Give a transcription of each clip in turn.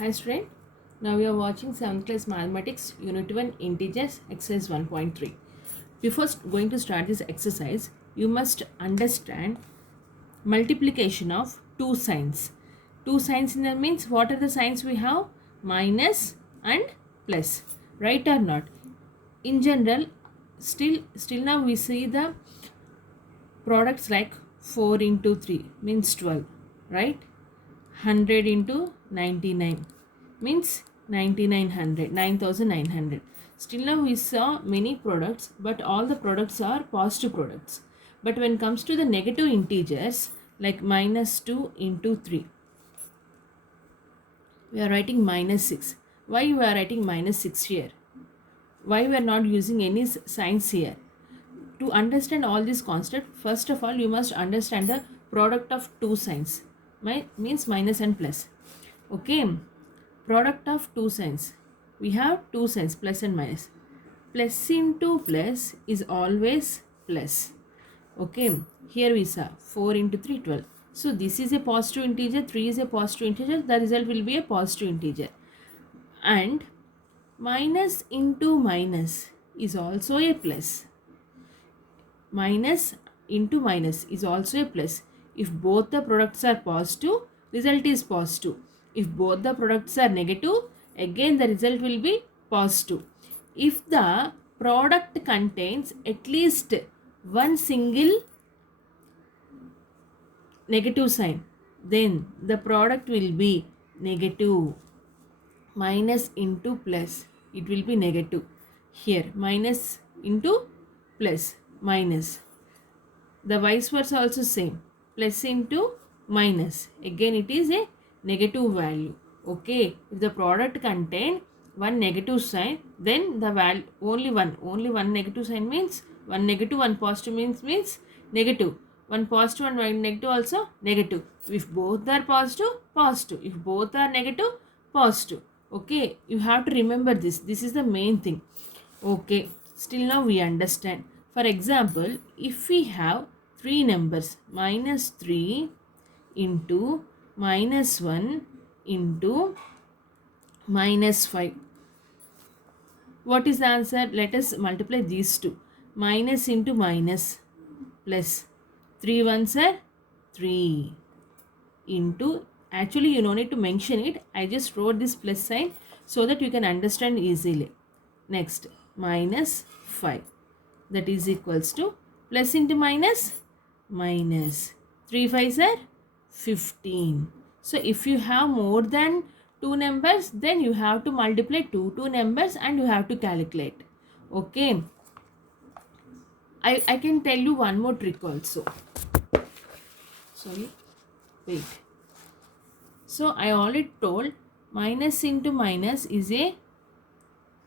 Hi student, now we are watching 7th class mathematics unit 1 integers exercise 1.3. Before going to start this exercise, you must understand multiplication of two signs. Two signs in the means what are the signs we have? Minus and plus, right or not? In general, still now we see the products like 4 into 3 means 12, right? 100 into 99 means 9900, 9900. Still now we saw many products, but all the products are positive products. But when it comes to the negative integers like minus 2 into 3, we are writing minus 6. Why we are writing minus 6 here? Why we are not using any signs here? To understand all this concept, first of all you must understand the product of two signs. Means minus and plus. Okay, product of two signs. We have two signs, plus and minus. Plus into plus is always plus. Okay, here we saw 4 into 3, 12. So this is a positive integer, 3 is a positive integer, the result will be a positive integer. And minus into minus is also a plus. Minus into minus is also a plus. If both the products are positive, result is positive. If both the products are negative, again the result will be positive. If the product contains at least one single negative sign, then the product will be negative. Minus into plus, it will be negative. Here minus into plus, minus. The vice versa also same, plus into minus, again it is a negative value. Okay, if the product contain one negative sign, then the value only one negative sign means one negative, one positive means negative, one positive and one negative also negative. If both are positive, if both are negative, positive. Okay, you have to remember this is the main thing. Okay, still now we understand. For example, if we have three numbers, minus 3 into minus 1 into minus 5. What is the answer? Let us multiply these two. Minus into minus plus 3 ones are 3 into, actually you don't need to mention it, I just wrote this plus sign so that you can understand easily. Next, minus 5, that is equals to plus into minus, minus 3 5s are 15. So if you have more than two numbers, then you have to multiply two numbers and you have to calculate. Okay, I can tell you one more trick also. Sorry, wait. So I already told minus into minus is a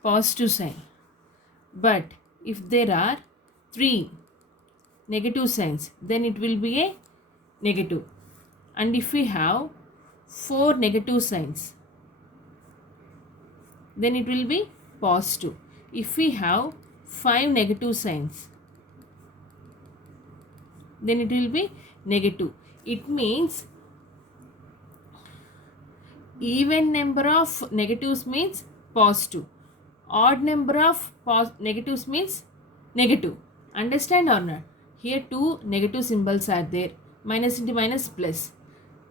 positive sign. But if there are three negative signs, then it will be a negative. And if we have four negative signs, then it will be positive. If we have five negative signs, then it will be negative. It means even number of negatives means positive, odd number of negatives means negative. Understand or not? Here two negative symbols are there, minus into minus plus,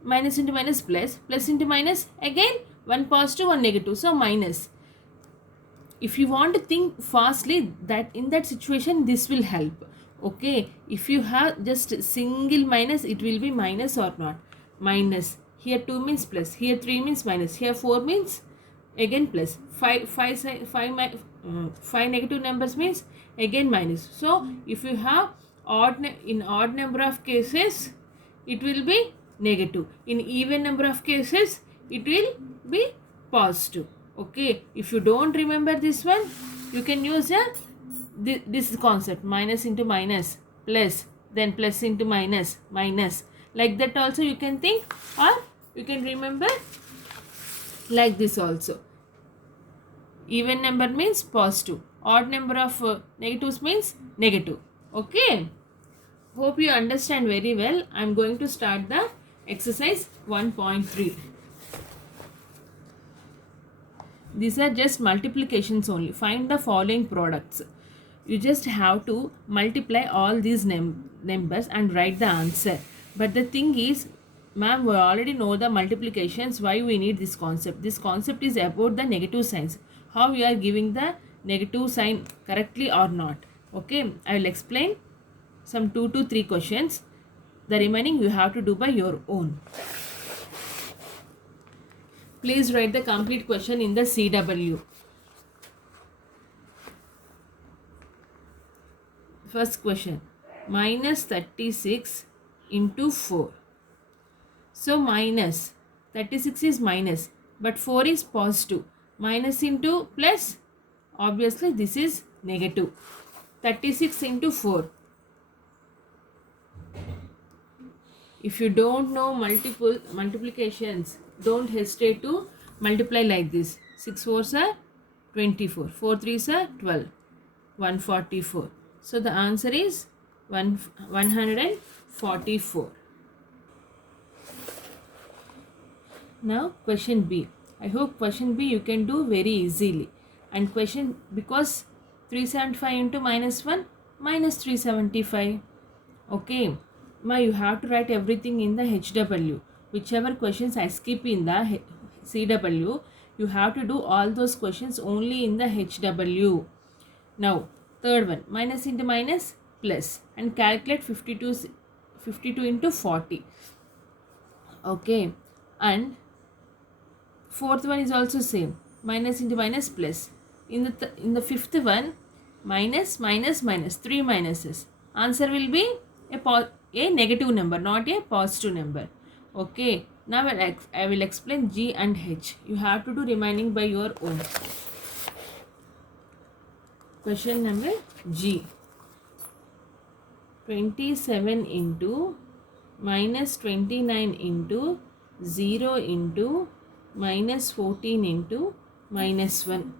minus into minus plus, plus into minus, again one positive, one negative, so minus. If you want to think fastly, that in that situation this will help. Okay, if you have just single minus, it will be minus or not, minus. Here 2 means plus, here 3 means minus, here 4 means again plus, 5 negative numbers means again minus. So if you have in odd number of cases, it will be negative. In even number of cases, it will be positive. Okay, if you don't remember this one, you can use this concept, minus into minus plus, then plus into minus, minus, like that also you can think, or you can remember like this also. Even number means positive, odd number of negatives means negative. Okay, hope you understand very well. I'm going to start the exercise 1.3. These are just multiplications only. Find the following products. You just have to multiply all these numbers and write the answer. But the thing is, ma'am, we already know the multiplications. Why we need this concept? This concept is about the negative signs. How we are giving the negative sign correctly or not. Okay, I will explain some 2 to 3 questions. The remaining you have to do by your own. Please write the complete question in the CW. First question, minus 36 into 4. So minus 36 is minus, but 4 is positive. Minus into plus, obviously this is negative. 36 into 4. If you don't know multiple multiplications, don't hesitate to multiply like this. 6 4s are 24. 4 3s are 12. 144. So the answer is 144. Now question B. I hope question B you can do very easily. And question, because 375 into minus 1, minus 375. Okay. Now you have to write everything in the HW. Whichever questions I skip in the CW, you have to do all those questions only in the HW. Now, third one, minus into minus plus, and calculate 52 into 40. Okay. And fourth one is also same, minus into minus plus. In the fifth one, minus minus minus, 3 minuses. Answer will be a negative number, not a positive number. Okay. Now I will explain G and H. You have to do remaining by your own. Question number G. 27 into minus 29 into 0 into minus 14 into minus 1.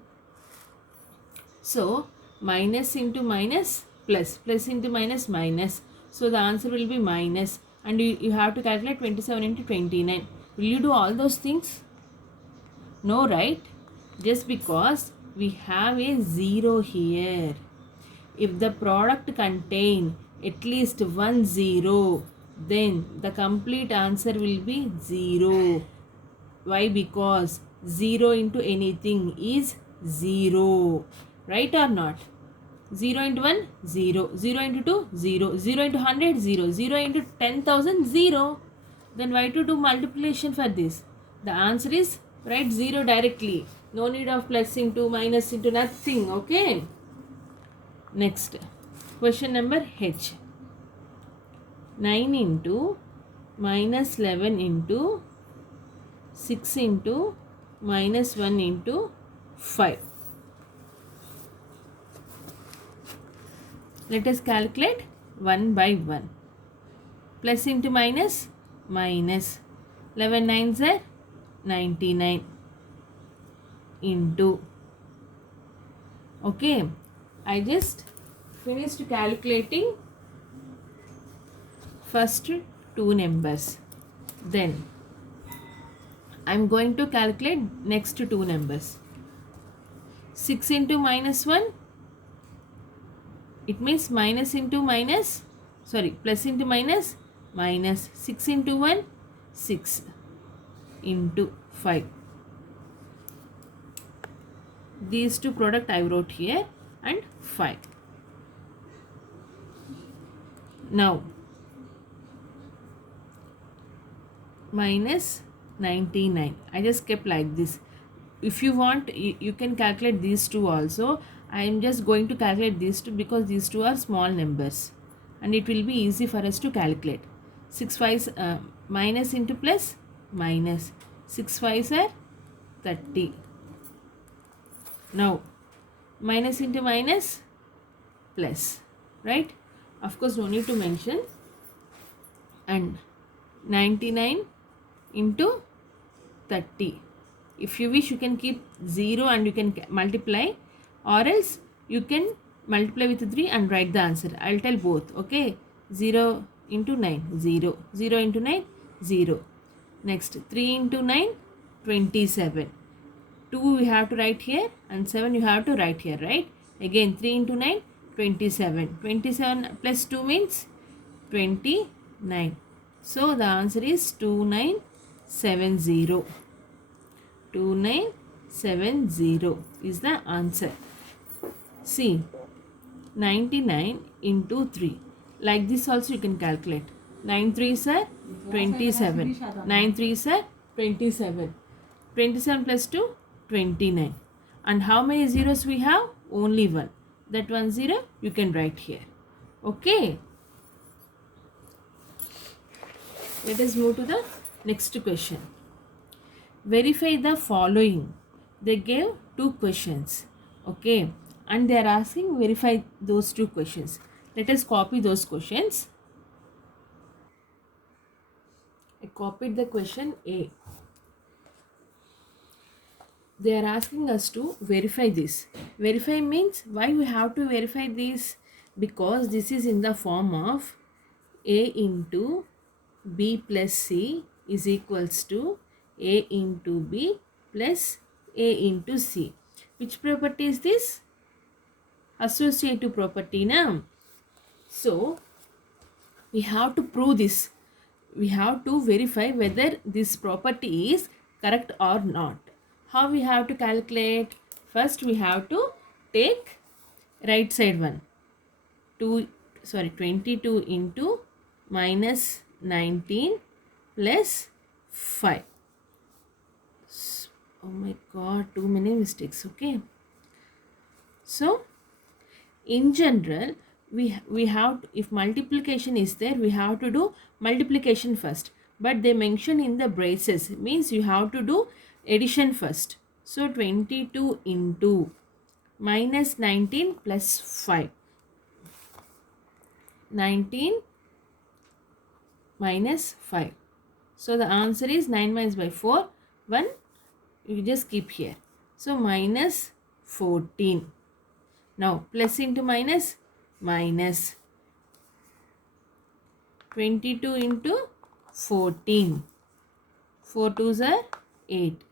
So minus into minus plus, plus into minus minus. So the answer will be minus, and you have to calculate 27 into 29. Will you do all those things? No, right? Just because we have a 0 here. If the product contain at least one 0, then the complete answer will be 0. Why? Because 0 into anything is 0. Right or not? 0 into 1, 0. 0 into 2, 0. 0 into 100, 0. 0 into 10,000, 0. Then why to do multiplication for this? The answer is write 0 directly. No need of plus into, minus into, nothing. Okay. Next. Question number H. 9 into minus 11 into 6 into minus 1 into 5. Let us calculate one by one. Plus into minus, minus. 11 nines are 99 into. Okay. I just finished calculating first two numbers. Then I am going to calculate next two numbers. 6 into minus 1, it means minus into minus, plus into minus, minus. 6 into 1, 6 into 5. These two product I wrote here, and 5. Now minus 99. I just kept like this. If you want, you can calculate these two also. I am just going to calculate these two because these two are small numbers and it will be easy for us to calculate. 6 5s minus into plus, minus. 6 5s are 30. Now minus into minus, plus, right? Of course no need to mention. And 99 into 30. If you wish, you can keep 0 and you can multiply, or else you can multiply with 3 and write the answer. I'll tell both. Okay. 0 into 9, 0. 0 into 9, 0. Next, 3 into 9, 27. 2 we have to write here and 7 you have to write here, right? Again 3 into 9, 27. 27 plus 2 means 29. So the answer is 2970. 2970 is the answer. See, 99 into 3. Like this also you can calculate. 9 3s are 27. 9 3s are 27. 27 plus 2, 29. And how many zeros we have? Only one. That 1 0 you can write here. Okay. Let us move to the next question. Verify the following. They gave 2 questions. Okay. And they are asking verify those 2 questions. Let us copy those questions. I copied the question A. They are asking us to verify this. Verify means why we have to verify this? Because this is in the form of A into B plus C is equals to A into B plus A into C. Which property is this? Associative property, na? So, we have to prove this. We have to verify whether this property is correct or not. How we have to calculate? First, we have to take right side one. 22 into minus 19 plus 5. Oh my god, too many mistakes. Okay. So, in general, we have, if multiplication is there, we have to do multiplication first. But they mention in the braces, means you have to do addition first. So, 22 into minus 19 plus 5. 19 minus 5. So, the answer is 9 minus by 4. 1 you just keep here. So, minus 14. Now, plus into minus, minus 22 into 14. 4 2s are 8.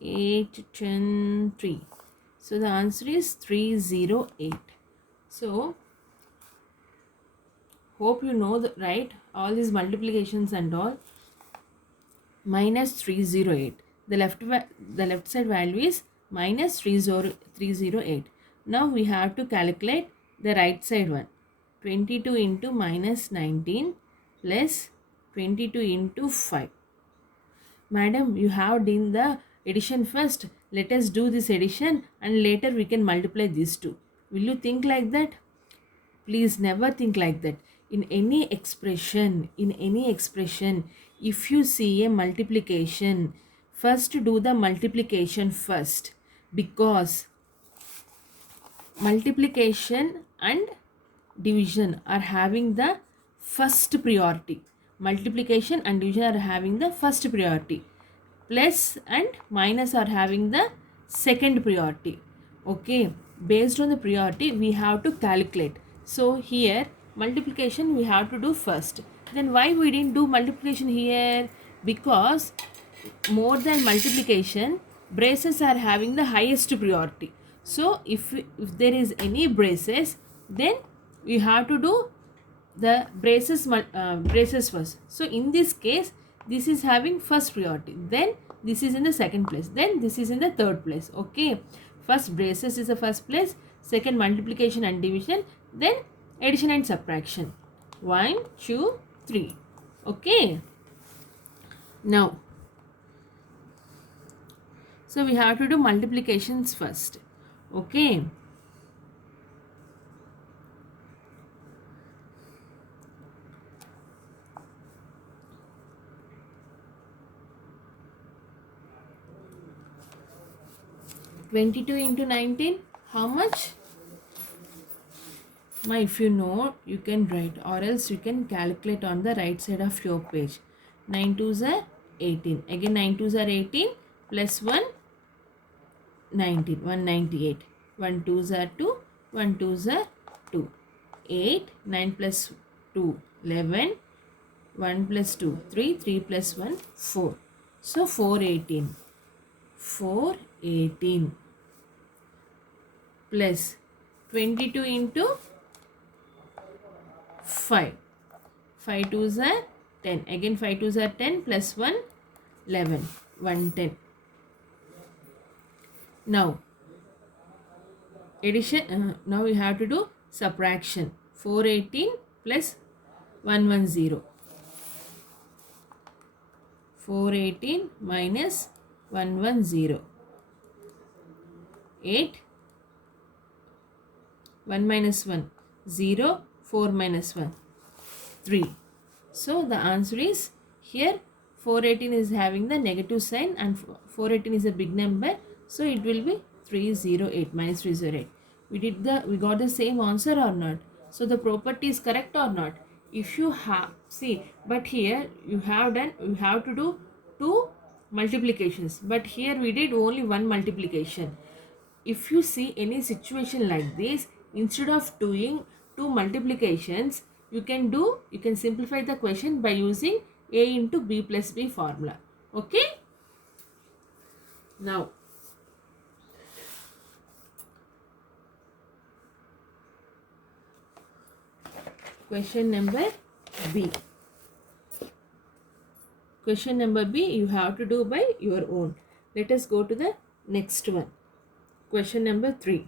8 10 3. So, the answer is 308. So, hope you know the right all these multiplications and all. Minus 308. The left side value is minus 308. Now we have to calculate the right side one. 22 into minus 19 plus 22 into 5. Madam, you have done the addition first. Let us do this addition and later we can multiply these two. Will you think like that? Please never think like that. In any expression, if you see a multiplication, first do the multiplication first, because multiplication and division are having the first priority. Multiplication and division are having the first priority. Plus and minus are having the second priority. Okay, based on the priority we have to calculate. So here multiplication we have to do first. Then why we didn't do multiplication here? Because more than multiplication, braces are having the highest priority. So if there is any braces, then we have to do the braces first. So in this case, this is having first priority, then this is in the second place, then this is in the third place. Okay, first braces is the first place, second multiplication and division, then addition and subtraction. 1 2 3. Okay, now so we have to do multiplications first. Okay, 22 into 19, how much? If you know, you can write, or else you can calculate on the right side of your page. 9 2s are 18. Again 9 2s are 18 plus 1 19. 198. 1 2s are 2. 1 2s are 2. 8. 9 plus 2 11. 1 plus 2 3. 3 plus 1 4. So 418 plus 22 into 5. 5 twos are 10. Again 5 twos are 10 plus 1 11. 110. Now addition, now we have to do subtraction. 418 plus 110. 418 minus 110. 8. 1 minus 1. 0. 4 minus 1. 3. So the answer is here 418 is having the negative sign and 418 is a big number. So it will be 308 minus 308. We got the same answer or not? So the property is correct or not? If you have, see, but here you have to do 2 multiplications, but here we did only 1 multiplication. If you see any situation like this, instead of doing 2 multiplications, you can simplify the question by using a into b plus b formula. Okay? Now question number B. Question number B you have to do by your own. Let us go to the next one. Question number 3.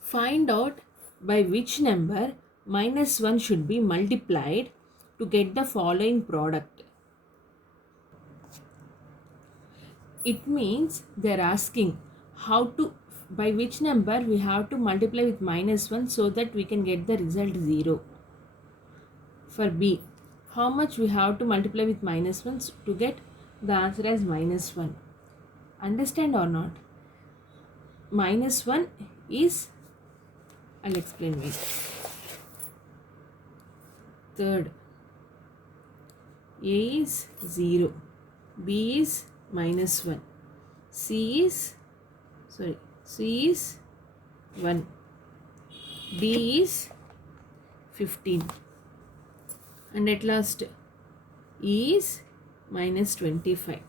Find out by which number minus 1 should be multiplied to get the following product. It means they are asking by which number we have to multiply with minus 1 so that we can get the result 0. For B, how much we have to multiply with minus 1 to get the answer as minus 1. Understand or not? Minus 1 is, I'll explain wait. Third, A is 0, B is minus 1, C is 1, D is 15, and at last E is minus 25.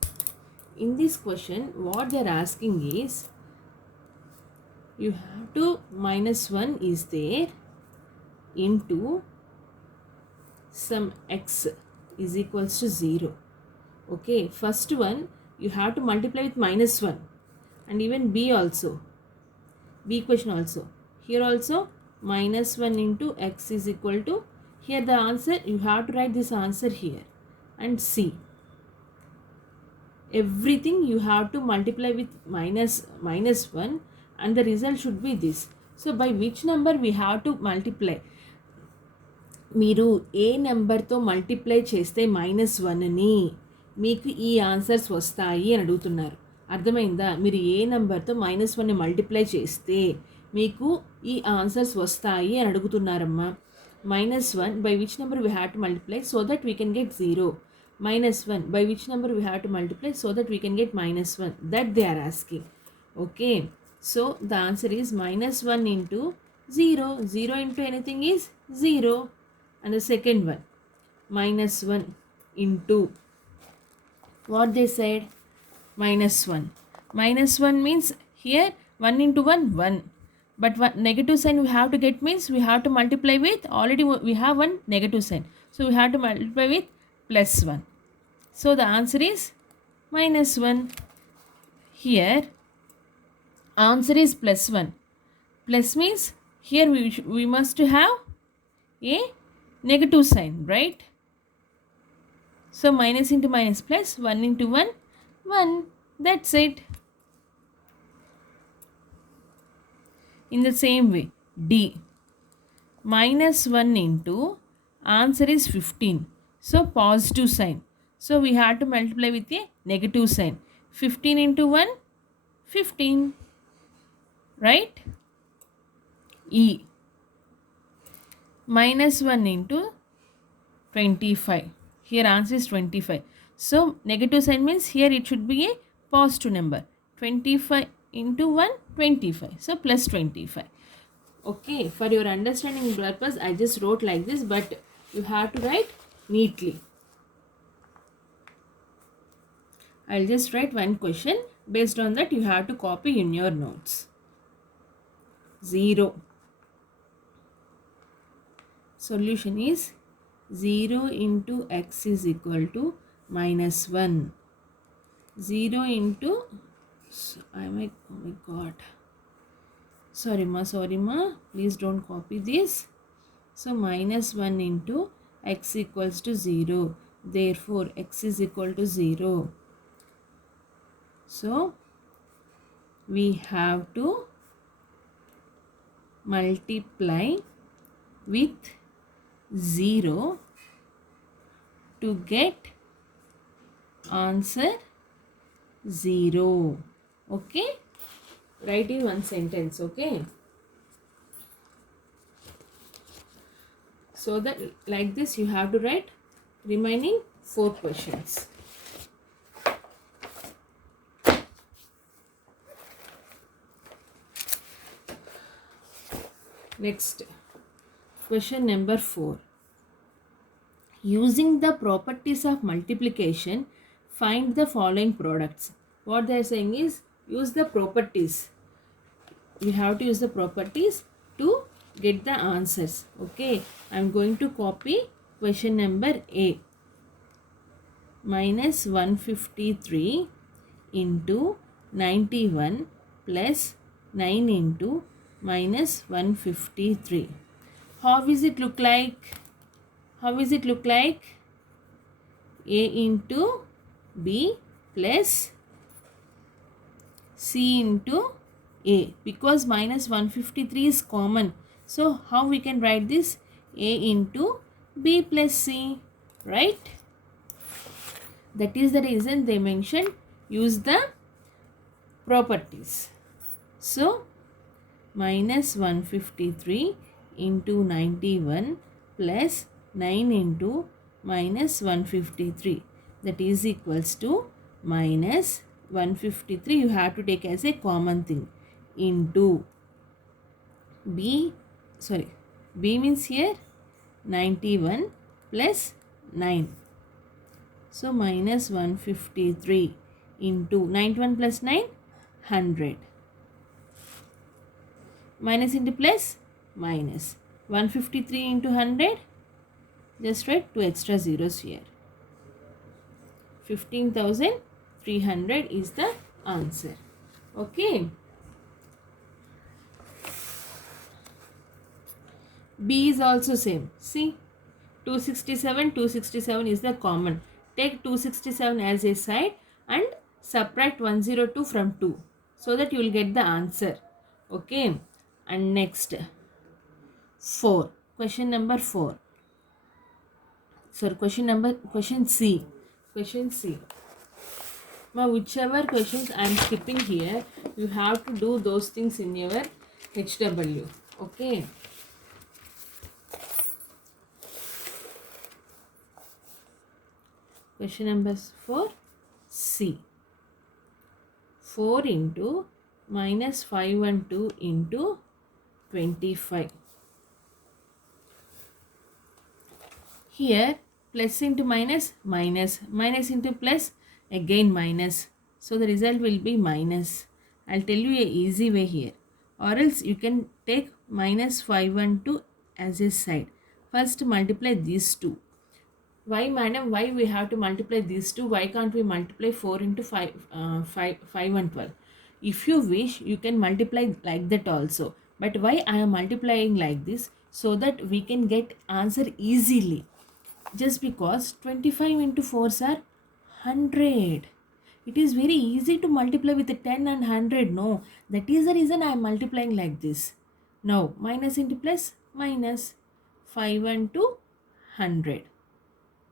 In this question, what they are asking is, you have to minus 1 is there into some x is equals to 0. Okay, first one you have to multiply with minus 1, and even B also, B equation also. Here also minus 1 into x is equal to, here the answer, you have to write this answer here, and C. Everything you have to multiply with minus 1 and the result should be this. So by which number we have to multiply? మీరు ఏ నెంబర్తో multiply చేస్తే minus 1ని మీకు ఈ answers వస్తాయి అని అడుగుతున్నారు. అర్థమైందా? మీరు ఏ నెంబర్తో మైనస్ 1ని మల్టిప్లై చేస్తే మీకు ఈ ఆన్సర్స్ వస్తాయి అని అడుగుతున్నారమ్మా. minus 1 by which number we have to multiply so that we can get 0. Minus 1 by which number we have to multiply so that we can get minus 1. That they are asking. Okay. So the answer is minus 1 into 0. 0 into anything is 0. And the second one, minus 1 into, what they said, minus 1. Minus 1 means here 1 into 1, 1. But what negative sign we have to get means we have to multiply with, already we have one negative sign. So we have to multiply with plus 1. So the answer is minus 1. Here answer is plus 1. Plus means here we must have a negative sign, right? So minus into minus plus, 1 into 1, 1. That's it. In the same way, D. Minus 1 into, answer is 15. So positive sign. So we have to multiply with a negative sign. 15 into 1, 15. Right? E. Minus 1 into 25. Here answer is 25. So negative sign means here it should be a positive number. 25 into 1, 25. So plus 25. Okay, for your understanding purpose, I just wrote like this, but you have to write neatly. I'll just write one question. Based on that, you have to copy in your notes. 0. Solution is 0 into x is equal to minus 1. 0 into, oh my god. Sorry ma, please don't copy this. So minus 1 into x equals to 0. Therefore, x is equal to 0. So, we have to multiply with 0 to get answer 0. Okay? Write in one sentence. Okay? So that like this you have to write remaining 4 questions. Next, question number 4. Using the properties of multiplication, find the following products. What they are saying is use the properties. We have to use the properties to get the answers. Okay, I am going to copy question number A. Minus 153 into 91 plus 9 into minus 153. How is it look like? How is it look like? A into B plus C into A, because minus 153 is common. So how we can write this? A into B plus C, right? That is the reason they mentioned use the properties. So minus 153 into 91 plus 9 into minus 153, that is equals to minus 153 you have to take as a common thing into B means here 91 plus 9. So minus 153 into 91 plus 9, 100. Minus into plus, minus. 153 into 100, just write 2 extra zeros here. 15,300 is the answer. Okay. B is also same. See, 267 is the common. Take 267 as a side and subtract 102 from 2, so that you will get the answer. Okay. And next, 4. Question number 4. Sorry, question C. Question C. Now, whichever questions I am skipping here, you have to do those things in your HW. Okay. Question number 4. C. 4 into minus 512 into 25. Here plus into minus, minus, minus into plus, again minus. So the result will be minus. I'll tell you a easy way here. Or else you can take minus 512 as a side. First multiply these two. Why madam? Why we have to multiply these two? Why can't we multiply 4 into 5 and 12? If you wish, you can multiply like that also. But why I am multiplying like this? So that we can get answer easily. Just because 25 into 4s are 100. It is very easy to multiply with 10 and 100. No, that is the reason I am multiplying like this. Now, minus into plus, minus 5 and 2, 100.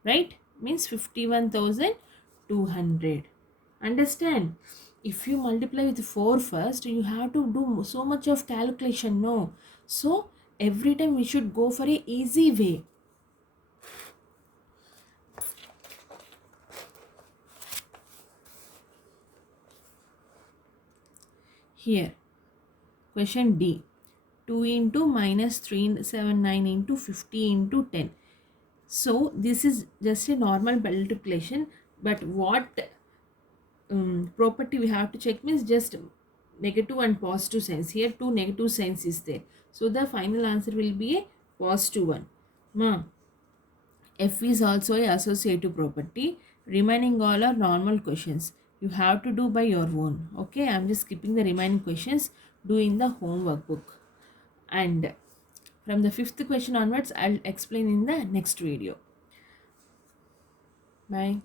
Right? Means 51,200. Understand? If you multiply with 4 first, you have to do so much of calculation. No. So, every time we should go for a easy way. Here, question D. 2 into minus 379 into 50 into 10. So, this is just a normal multiplication. But what property we have to check means just negative and positive signs. Here two negative signs is there. So the final answer will be a positive one. Ma, F is also a associative property. Remaining all are normal questions. You have to do by your own. Okay, I'm just skipping the remaining questions. Do in the homework book. And from the fifth question onwards, I'll explain in the next video. Bye.